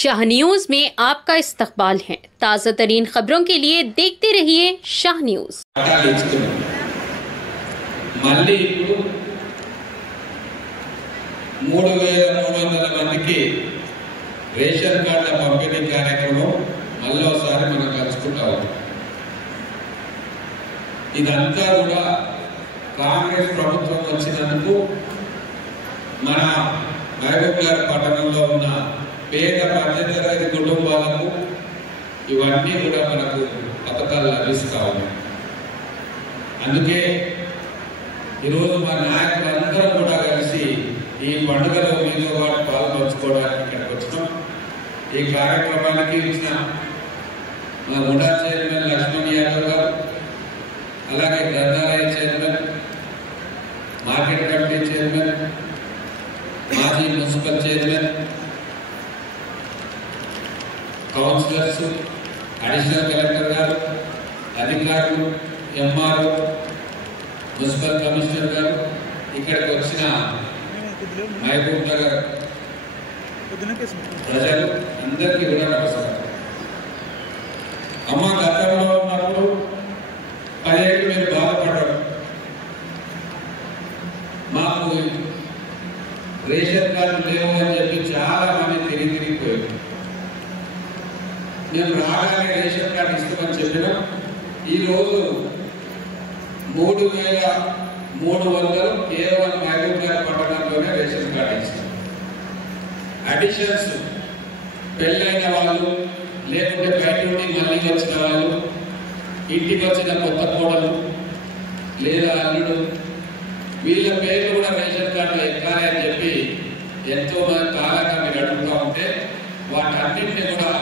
Shah news में आपका इस्तकबाल है। ताज़ा तरीन खबरों के लिए देखते रहिए शाह न्यूज। మళ్ళీ ఇప్పుడు 3300 మందికి రేషన్ కార్డుల పంపిణీ కార్యక్రమం మళ్ళీసారి మనం కలుసుకుంటాం. ఇదంతా కూడా కాంగ్రెస్ ప్రభుత్వం వచ్చినందుకు మన మహబూబ్నగర్ పట్టణంలో ఉన్న పేద మధ్యతరగతి కుటుంబాలకు ఇవన్నీ కూడా మనకు పథకాలు లభిస్తా ఉన్నాయి. అందుకే ఈరోజు మా నాయకులందరూ కూడా కలిసి ఈ పండుగలో మీతో పాటు పాల్పంచుకోవడానికి ఇక్కడికి వచ్చినాం. ఈ కార్యక్రమానికి ఇచ్చిన మా ముడా చైర్మన్ లక్ష్మణ్ యాదవ్ గారు, అలాగే గ్రంథాలయ చైర్మన్, మార్కెట్ కమిటీ చైర్మన్, మాజీ municipal chairman, councillors, additional collector గారు, అధికారులు, ఎంఆర్ఓ, మున్సిపల్ కమిషనర్ గారు, ఇక్కడికి వచ్చిన మహబూబ్ నగర్ ప్రజలు అందరికీ కూడా నమస్కారం. అమ్మ గతంలో ఉన్నప్పుడు 10 ఏళ్ళు మీరు బాధపడ్డారు. మాకు రేషన్ కార్డు లేవు అని చెప్పి చాలా మంది తిరిగిపోయారు. మేము రాగానే రేషన్ కార్డు ఇస్తామని చెప్పినాం. ఈరోజు 3300 కేవలం మహబూబ్నగర్ పట్టణంలోనే రేషన్ కార్డు ఇస్తాం. అడిషన్స్ పెళ్ళైన వాళ్ళు, లేకుంటే బయట నుండి మళ్ళీ వచ్చిన వాళ్ళు, ఇంటికి వచ్చిన కొత్త కోడలు లేదా అల్లుడు, వీళ్ళ పేర్లు కూడా రేషన్ కార్డులో ఎక్కాలి అని చెప్పి ఎంతో మంది కాలంగా మీరు అడుగుతూ ఉంటే వాటన్నింటినీ కూడా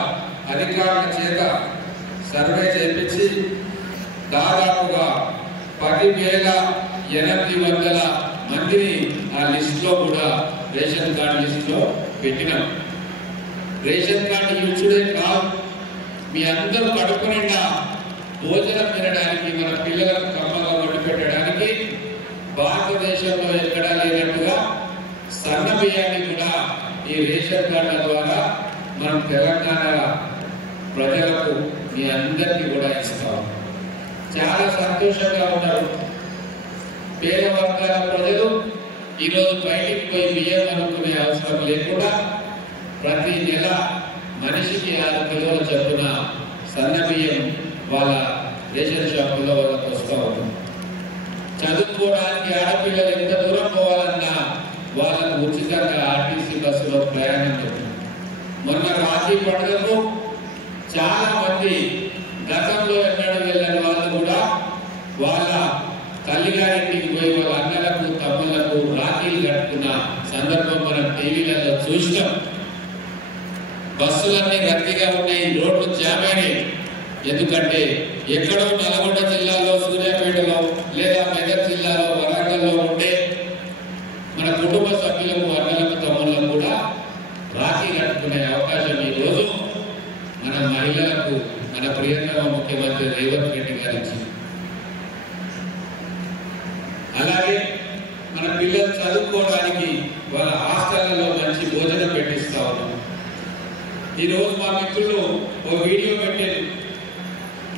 అధికారుల చేత సర్వే చేయించి దాదాపుగా 10,800 మందిని ఆ లిస్టులో కూడా రేషన్ కార్డు లిస్టులో పెట్టినాం. రేషన్ కార్డు ఇచ్చుడే కాదు, మీ అందరూ కడుపు నిండా భోజనం తినడానికి, మన పిల్లలకు కమ్మగా వండి పెట్టడానికి భారతదేశంలో ఎక్కడా లేనట్టుగా సన్న బియ్యాన్ని కూడా ఈ రేషన్ కార్డుల ద్వారా మనం తెలంగాణ ప్రజలకు మీ అందరికీ కూడా ఇస్తాం. చాలా సంతోషంగా ఉన్నారు. పేద వర్గాల ప్రజలు ఈరోజు బయటికి పోయి బియ్యం అనుకునే అవసరం లేకుండా ప్రతి నెల మనిషికి 6 కిలోల చొప్పున సన్న బియ్యం వాళ్ళ రేషన్ షాపుల్లో వాళ్ళకి వస్తూ ఉంటుంది. చదువుకోవడానికి ఆడపిల్లలు ఎంత దూరం పోవాలన్నా వాళ్ళకు ఉచితంగా ఆర్టీసీ బస్సులో ప్రయాణం చేస్తుంది. మొన్న రాఖీ పండుగకు చాలా మంది గతంలో ఎక్కడ వెళ్ళని వాళ్ళు కూడా వాళ్ళ తల్లిగారింటికి పోయి వాళ్ళ అన్నలకు, తమ్ముళ్లకు రాఖీలు కట్టుకున్న సందర్భం మనం టీవీలలో చూసినాం. బస్సులన్నీ రద్దీగా ఉన్నాయి, రోడ్లు జామ్ అయినాయి. ఎందుకంటే ఎక్కడో నల్గొండ జిల్లాలో, సూర్యాపేటలో లేదా మెదక్ జిల్లాలో, వరంగల్లో ఉండే మన కుటుంబ సభ్యులకు, అన్నలకు, తమ్ముళ్లకు కూడా రాఖీ కట్టుకునే అవకాశం ఈరోజు మన మహిళలకు మన ప్రియతమ ముఖ్యమంత్రి రేవంత్ రెడ్డి గారు ఇచ్చింది. అలాగే మన పిల్లలు చదువుకోవడానికి వాళ్ళ హాస్టళ్లలో మంచి భోజనం పెట్టిస్తా ఉన్నాం. ఈరోజు మా మిత్రులు ఓ వీడియో పెట్టారు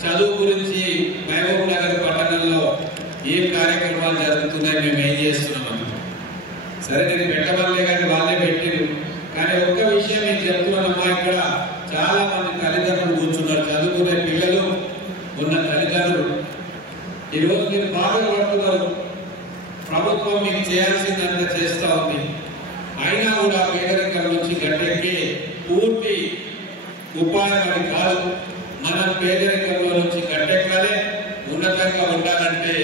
చదువు గురించి. మహబూబ్ నగర్ పట్టణంలో ఏం కార్యక్రమాలు జరుగుతున్నాయి, మేము ఏం చేస్తున్నామని. సరే నేను పెట్టవల్లే కానీ వాళ్ళే పెట్టారు. కానీ ఒక్క విషయం నేను చెప్తున్నానమ్మా, ఇక్కడ చాలా మంది తల్లిదండ్రులు కూర్చున్నారు, చదువుకునే పిల్లలు ఉన్న తల్లిదండ్రులు. ఈరోజు మీరు బాగా పడుతున్నారు, ప్రభుత్వం మీకు చేయాల్సిందంత చేస్తూ ఉంది. అయినా కూడా పేదరికం నుంచి గట్టెక్కి పూర్తి ఉపాయం అది కాదు. మనం పేదరికంలో నుంచి గట్టెక్కాలి, ఉన్నతంగా ఉండాలంటే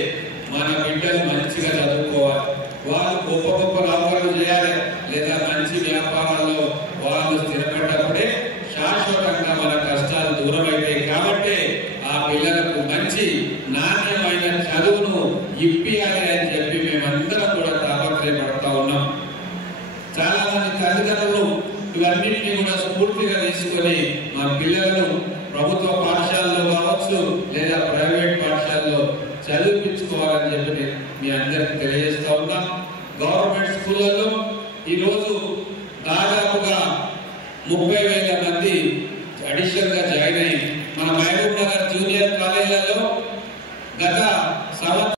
మన బిడ్డలు మంచిగా చదువుకోవాలి, వాళ్ళు గొప్ప గొప్ప లాభాలు చేయాలి, లేదా మంచి వ్యాపారాల్లో వాళ్ళు స్థిరపడ్డప్పుడే శాశ్వతంగా మన కష్టాలు దూరం అవుతాయి. కాబట్టి ఆ పిల్లలకు మంచి నాణ్యమైన చదువును ఇప్పియాలి అని చెప్పి మేమందరం కూడా తాపత్రయపడతా ఉన్నాం. చాలా మంది తల్లిదండ్రులు ఇవన్నింటినీ కూడా స్ఫూర్తిగా తీసుకొని మా పిల్లలను ప్రభుత్వ పాఠశాలలో కావచ్చు లేదా ప్రైవేట్ పాఠశాలలో చదివించుకోవాలని చెప్పి మీ అందరికి తెలియజేస్తా ఉన్నాం. గవర్నమెంట్ స్కూళ్ళలో ఈరోజు దాదాపుగా 30,000 మంది అడిషనల్ గా జాయిన్ అయ్యి మన మహబూబ్ నగర్ జూనియర్ కాలేజీలలో గత సంవత్సరం